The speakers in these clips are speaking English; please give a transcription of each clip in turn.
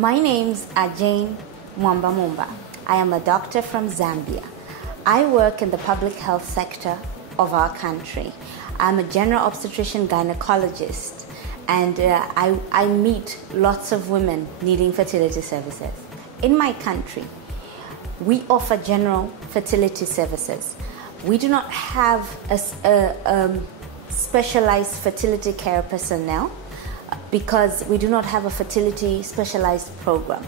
My name's H.E Mwamba Mumba. I am a doctor from Zambia. I work in the public health sector of our country. I'm a general obstetrician gynecologist, and I meet lots of women needing fertility services. In my country, we offer general fertility services. We do not have a specialized fertility care personnel because we do not have a fertility specialized program.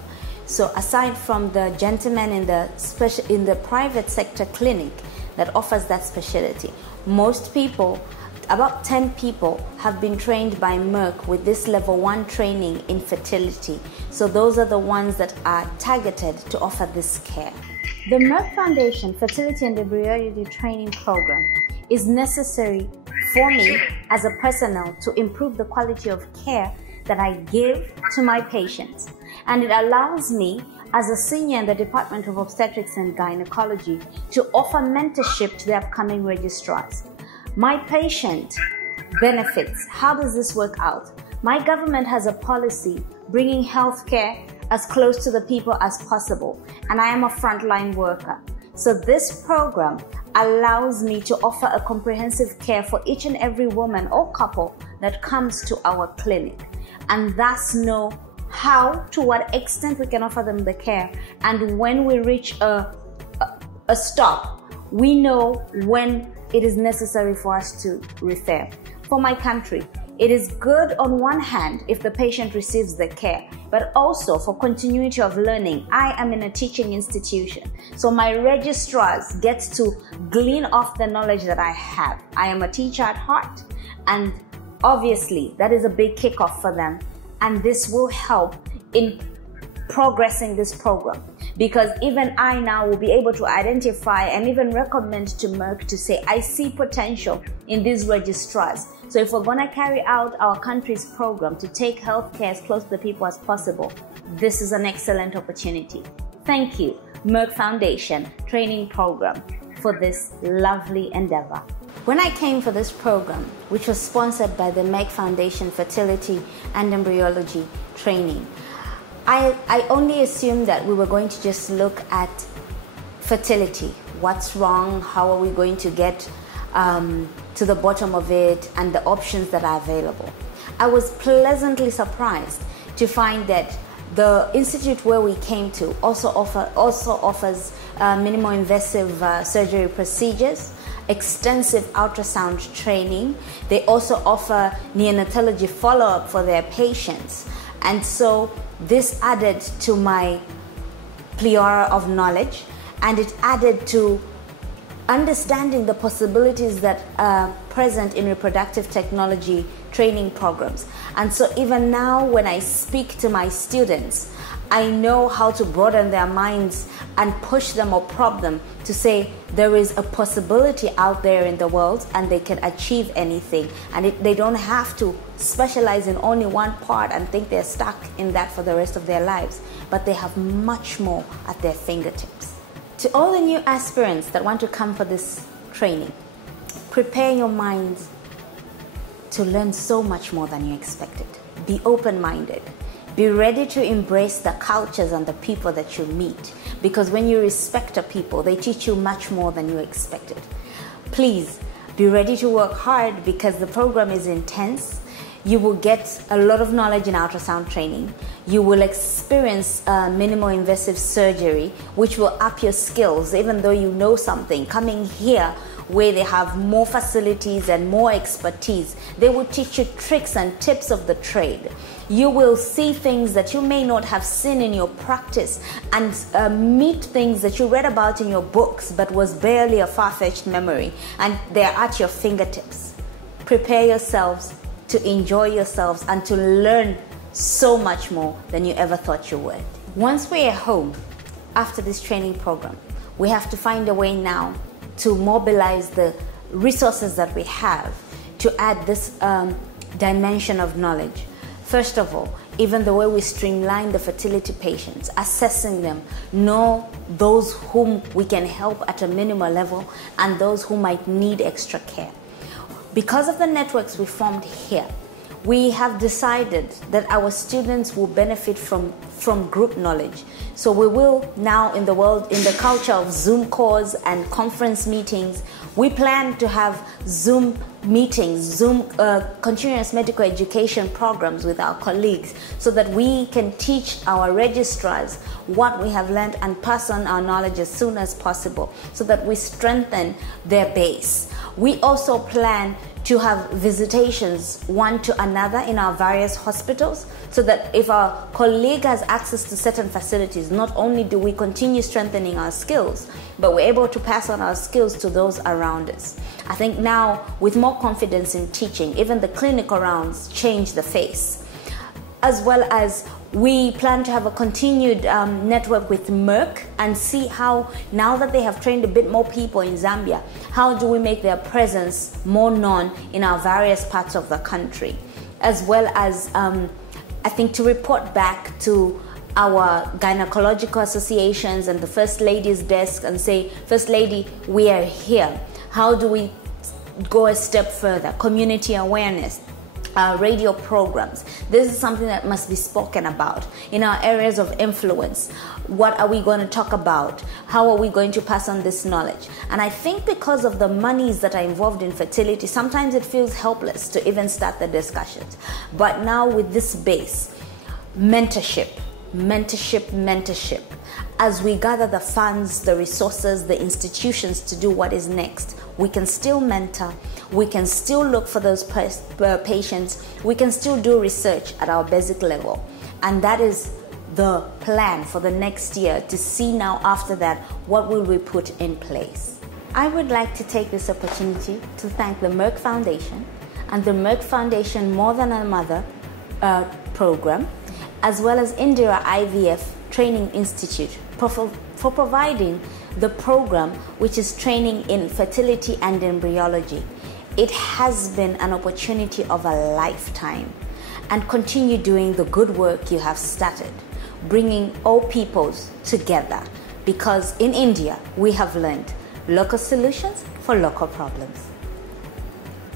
So aside from the gentleman in the private sector clinic that offers that specialty, most people, about 10 people, have been trained by Merck with this level 1 training in fertility. So those are the ones that are targeted to offer this care. The Merck Foundation Fertility and Embryology Training Program is necessary for me as a personnel to improve the quality of care that I give to my patients. And it allows me, as a senior in the Department of Obstetrics and Gynecology, to offer mentorship to the upcoming registrars. My patient benefits, how does this work out? My government has a policy bringing healthcare as close to the people as possible, and I am a frontline worker. So this program allows me to offer a comprehensive care for each and every woman or couple that comes to our clinic, and thus know how, to what extent we can offer them the care, and when we reach a stop, we know when it is necessary for us to refer. For my country, it is good on one hand if the patient receives the care, but also for continuity of learning. I am in a teaching institution, so my registrars get to glean off the knowledge that I have. I am a teacher at heart, and obviously that is a big kickoff for them, and this will help in progressing this program, because even I now will be able to identify and even recommend to Merck to say, I see potential in these registrars. So if we're going to carry out our country's program to take healthcare as close to the people as possible, this is an excellent opportunity. Thank you, Merck Foundation Training Program, for this lovely endeavor. When I came for this program, which was sponsored by the Merck Foundation Fertility and Embryology Training, I only assumed that we were going to just look at fertility. What's wrong? How are we going to get to the bottom of it, and the options that are available? I was pleasantly surprised to find that the institute where we came to also offers minimal invasive surgery procedures, extensive ultrasound training. They also offer neonatology follow-up for their patients. And so this added to my plethora of knowledge, and it added to understanding the possibilities that are present in reproductive technology training programs. And so even now when I speak to my students, I know how to broaden their minds and push them or prod them to say there is a possibility out there in the world and they can achieve anything, and they don't have to specialize in only one part and think they're stuck in that for the rest of their lives, but they have much more at their fingertips. To all the new aspirants that want to come for this training, prepare your minds to learn so much more than you expected. Be open-minded. Be ready to embrace the cultures and the people that you meet, because when you respect a people, they teach you much more than you expected. Please be ready to work hard, because the program is intense. You will get a lot of knowledge in ultrasound training. You will experience minimal invasive surgery, which will up your skills. Even though you know something, coming here where they have more facilities and more expertise, they will teach you tricks and tips of the trade. You will see things that you may not have seen in your practice, and meet things that you read about in your books but was barely a far-fetched memory, and they're at your fingertips. Prepare yourselves to enjoy yourselves and to learn so much more than you ever thought you would. Once we're home after this training program, we have to find a way now to mobilize the resources that we have to add this dimension of knowledge. First of all, even the way we streamline the fertility patients, assessing them, know those whom we can help at a minimal level and those who might need extra care. Because of the networks we formed here, we have decided that our students will benefit from group knowledge. So we will now, in the culture of Zoom calls and conference meetings, we plan to have Zoom meetings, Zoom continuous medical education programs with our colleagues, so that we can teach our registrars what we have learned and pass on our knowledge as soon as possible, so that we strengthen their base. We also plan to have visitations one to another in our various hospitals, so that if our colleague has access to certain facilities, not only do we continue strengthening our skills, but we're able to pass on our skills to those around us. I think now, with more confidence in teaching, even the clinical rounds change the face. As well as we plan to have a continued network with Merck and see how, now that they have trained a bit more people in Zambia, how do we make their presence more known in our various parts of the country. As well as, I think, to report back to our gynecological associations and the First Lady's desk and say, First Lady, we are here. How do we go a step further? Community awareness. Radio programs. This is something that must be spoken about in our areas of influence. What are we going to talk about? How are we going to pass on this knowledge? And I think because of the monies that are involved in fertility, sometimes it feels helpless to even start the discussions. But now with this base, mentorship, as we gather the funds, the resources, the institutions to do what is next, we can still mentor, we can still look for those patients, we can still do research at our basic level. And that is the plan for the next year, to see now after that, what will we put in place. I would like to take this opportunity to thank the Merck Foundation and the Merck Foundation More Than a Mother program, as well as Indira IVF Training Institute for providing the program, which is training in fertility and embryology. It has been an opportunity of a lifetime, and continue doing the good work you have started, bringing all peoples together, because in India we have learned local solutions for local problems.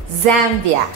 Zambia.